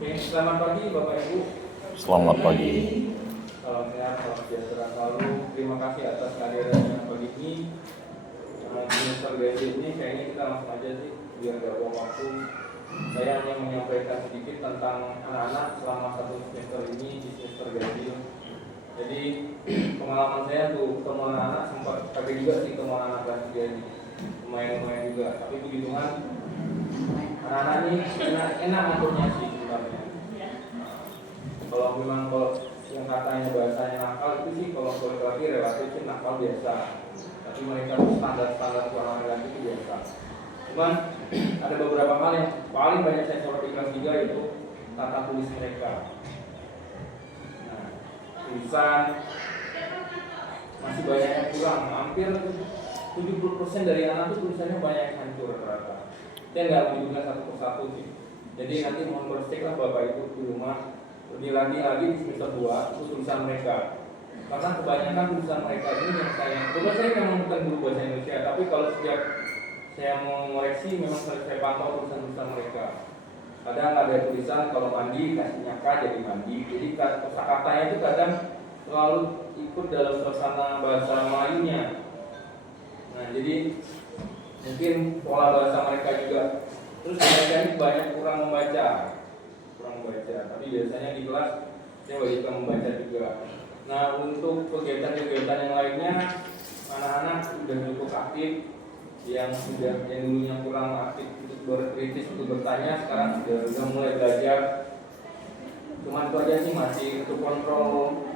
Oke, selamat pagi Bapak Ibu. Selamat pagi. Salam sehat, salam sejahtera selalu. Terima kasih atas kehadirannya pagi ini. Semester gaji ini kayaknya kita langsung aja sih, biar gak buang waktu. Saya hanya menyampaikan sedikit tentang anak-anak selama satu semester ini di semester gaji. Jadi pengalaman saya tuh ketemu anak-anak sempat pakai juga sih ketemu anak-anak kelas 3 ini. Lumayan juga, tapi puji Tuhan anak-anak ini enak ngaturnya sih sebenarnya. Kalau yang katanya bahasanya nakal itu sih kalau laki-laki relatif sih nakal biasa. Tapi mereka tuh standar orang laki itu biasa. Cuman ada beberapa hal yang paling banyak saya sorot di kelas 3 itu tata tulis mereka. Nah, tulisan masih banyak yang kurang, hampir 70% dari anak tuh tulisannya banyak yang hancur rata. Saya nggak menyebutkan satu persatu sih. Jadi nanti mohon cross-check lah Bapak Ibu di rumah. Lebih lagi di semester 2 itu tulisan mereka. Karena kebanyakan tulisan mereka ini yang saya memang bukan guru bahasa Indonesia, tapi kalau setiap saya mau mengoreksi memang saya pantau tulisan-tulisan mereka. Kadang ada tulisan kalau mandi kasihnya K jadi mandi. Jadi kosakatanya itu kadang selalu ikut dalam suasana bahasa Melayunya. Nah, jadi mungkin pola bahasa mereka juga. Terus mereka ini banyak kurang membaca, tapi biasanya di kelas saya wajibkan membaca juga. Nah, untuk kegiatan-kegiatan yang lainnya, anak-anak sudah cukup aktif, yang dulunya kurang aktif untuk berkritis, untuk bertanya, sekarang sudah mulai belajar. Cuma itu aja sih, masih untuk kontrol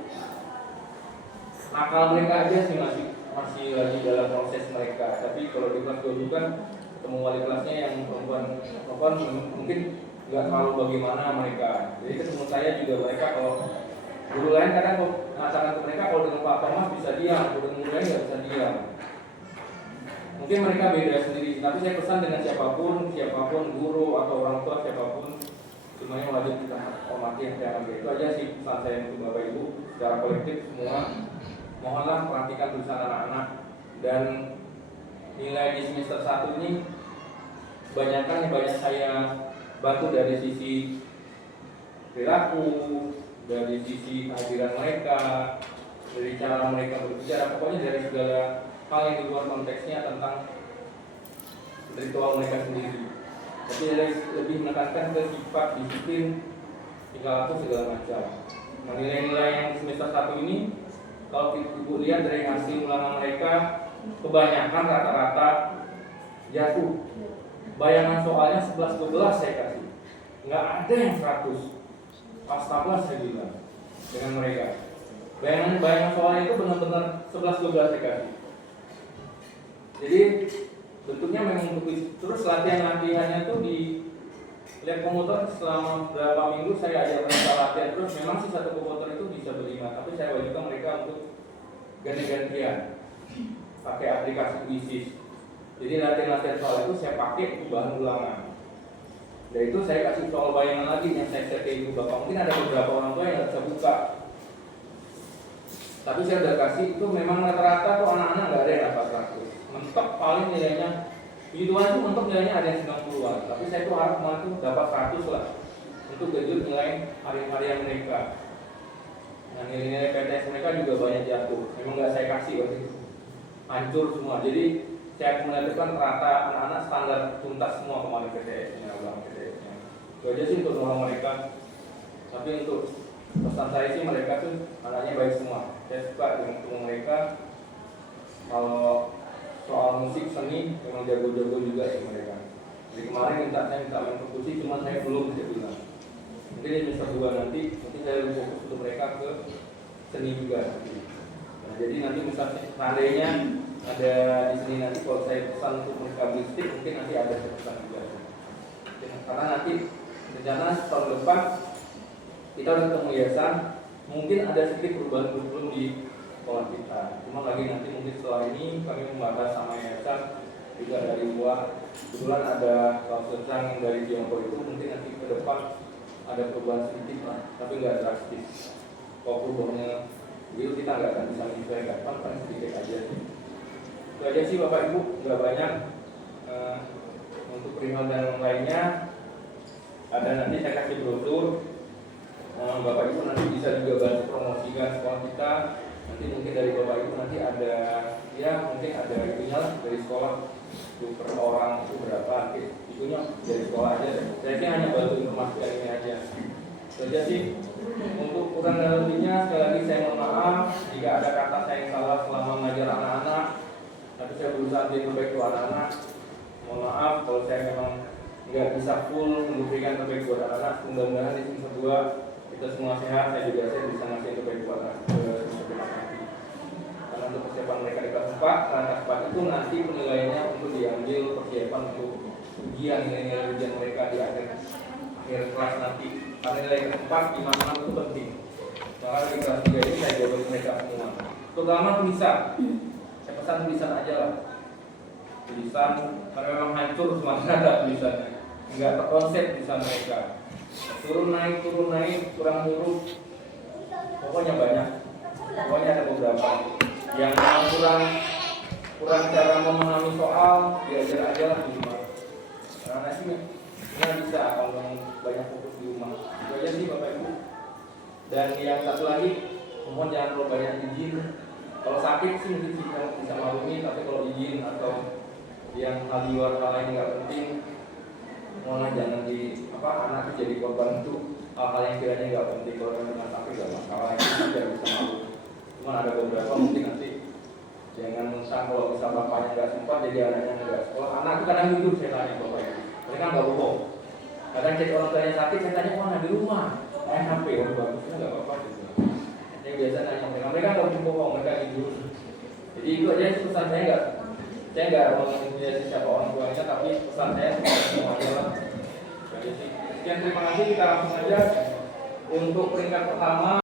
nakal mereka aja sih masih lagi dalam proses mereka. Tapi kalau di kelas 2 kan ketemu wali kelasnya yang perempuan mungkin nggak tahu bagaimana mereka. Jadi ketemu saya juga mereka, kalau guru lain kadang mengatakan ke mereka kalau dengan Pak Thomas bisa diam, kalau dengan guru lain nggak bisa diam. Mungkin mereka beda sendiri. Tapi saya pesan dengan siapapun guru atau orang tua siapapun, semuanya wajib kita hormati yang itu aja sih pesan saya untuk Bapak Ibu secara kolektif semua. Mohonlah perhatikan tulisan anak-anak, dan nilai di semester 1 ini banyak saya bantu dari sisi perilaku, dari sisi kehadiran mereka, dari cara mereka berbicara, pokoknya dari segala hal yang di luar konteksnya tentang ritual mereka sendiri. Tapi lebih menekankan ke sifat, disiplin, tingkah laku segala macam. Nah, nilai-nilai yang di semester 1 ini kalau Ibu lihat dari hasil ulangan mereka, kebanyakan rata-rata jatuh. Bayangan soalnya 11-12 saya kasih, nggak ada yang 100. Astaga saya bilang dengan mereka. Bayangan soalnya itu benar-benar 11-12 saya kasih. Jadi bentuknya memang untuk terus latihannya tuh di lihat komputer selama berapa minggu saya ajar mereka latihan terus. Memang sih satu komputer itu bisa berlima, tapi saya wajibkan mereka untuk ganti-gantian pakai aplikasi Quizzes. Jadi latihan soal itu saya pakai untuk bahan ulangan. Dan itu saya kasih soal bayangan lagi yang saya share ke ibu bapak. Mungkin ada beberapa orang tua yang nggak bisa buka, tapi saya udah kasih itu. Memang rata-rata tuh anak-anak nggak ada yang dapat 100. Mentok paling nilainya puji Tuhan tuh mentok nilainya ada yang 90-an. Tapi saya tuh harap tuh dapat 100 lah untuk gejut nilai hari-harian mereka. Nah, nilai-nilai PTS mereka juga banyak jatuh. Memang nggak saya kasih waktu itu, hancur semua. Jadi saya menentukan rata anak-anak standar tuntas semua kemarin PTS-nya, ulang PTS-nya. Itu aja sih untuk nolong mereka. Tapi untuk pesan saya sih mereka tuh anaknya baik semua. Saya suka dengan ketemu mereka. Kalau soal musik seni memang jago-jago juga sih mereka. Jadi kemarin saya minta main perkusi, cuma saya belum bisa bilang. Mungkin di semester 2 nanti saya lebih fokus untuk mereka ke seni juga. Nah, jadi nanti misalnya seandainya ada di sini nanti kalau saya pesan untuk mereka balistik, mungkin nanti ada pesan juga. Karena nanti rencana tahun depan kita udah ketemu yayasan, mungkin ada sedikit perubahan kurikulum di sekolah kita. Cuma lagi nanti mungkin setelah ini kami membahas sama yayasan juga dari luar. Kebetulan ada kawasan yang dari Tiongkok itu, mungkin nanti ke depan ada perubahan sedikit lah, tapi nggak drastis. Kalau perubahannya itu kita nggak akan bisa menyesuaikan, paling sedikit aja sih. Itu aja sih Bapak Ibu, nggak banyak. Untuk perihal dan lainnya ada nanti saya kasih brosur Bapak Ibu nanti bisa juga bantu promosikan sekolah kita. Nanti mungkin dari Bapak Ibu nanti ada, ya mungkin ada itunya lah dari sekolah itu per orang itu berapa, nanti itunya dari sekolah aja. Saya sih hanya bantu informasi ini aja. Saja sih. Untuk kurang dan lebihnya sekali lagi saya mohon maaf jika ada kata saya yang salah selama mengajar anak-anak. Tapi saya berusaha untuk terbaik buat anak-anak. Mohon maaf kalau saya memang nggak bisa full memberikan terbaik buat anak-anak. Mudah-mudahan di semester 2 kita semua sehat. Saya juga bisa ngasih yang terbaik buat anak ke semester 5 nanti. Karena untuk persiapan mereka di kelas 4, karena kelas 4 itu nanti penilaiannya untuk diambil persiapan untuk ujian nilai-nilai ujian mereka di akhir kelas nanti. Karena nilai keempat, 5, 6 itu penting. Karena di kelas 3 ini saya jawaban mereka semua. Terutama tulisan. Saya pesan tulisan aja lah. Tulisan, karena memang hancur semuanya ada tulisannya. Enggak terkonsep tulisan mereka. Turun naik, kurang huruf. Pokoknya banyak. Pokoknya ada beberapa. Yang kurang cara memahami soal, diajar aja lah di rumah. Karena sih nggak bisa kalau banyak fokus di rumah. Itu aja sih Bapak Ibu. Dan yang satu lagi, mohon jangan terlalu banyak izin. Kalau sakit sih mungkin bisa maklumi, tapi kalau izin atau yang hal luar hal lain nggak penting, mohonlah jangan anak itu jadi korban itu hal-hal yang kiranya nggak penting. Kalau dengan sakit nggak masalah, itu tidak bisa maklum. Cuma ada beberapa mungkin nanti jangan mentang kalau bisa bapaknya nggak sempat jadi anaknya nggak sekolah. Anak itu kadang hidup saya tanya Bapak Ibu. Mereka nggak bohong. Kadang cek orang tuanya sakit, saya tanya mana di rumah. HP, bagusnya nggak apa-apa gitu. Yang biasa nanya mereka nggak bohong, mereka hidup. Jadi itu aja pesan saya nggak mau menjadi siapa orang tuanya, tapi pesan saya semuanya lah. Jadi sekian terima kasih, kita langsung aja untuk peringkat pertama.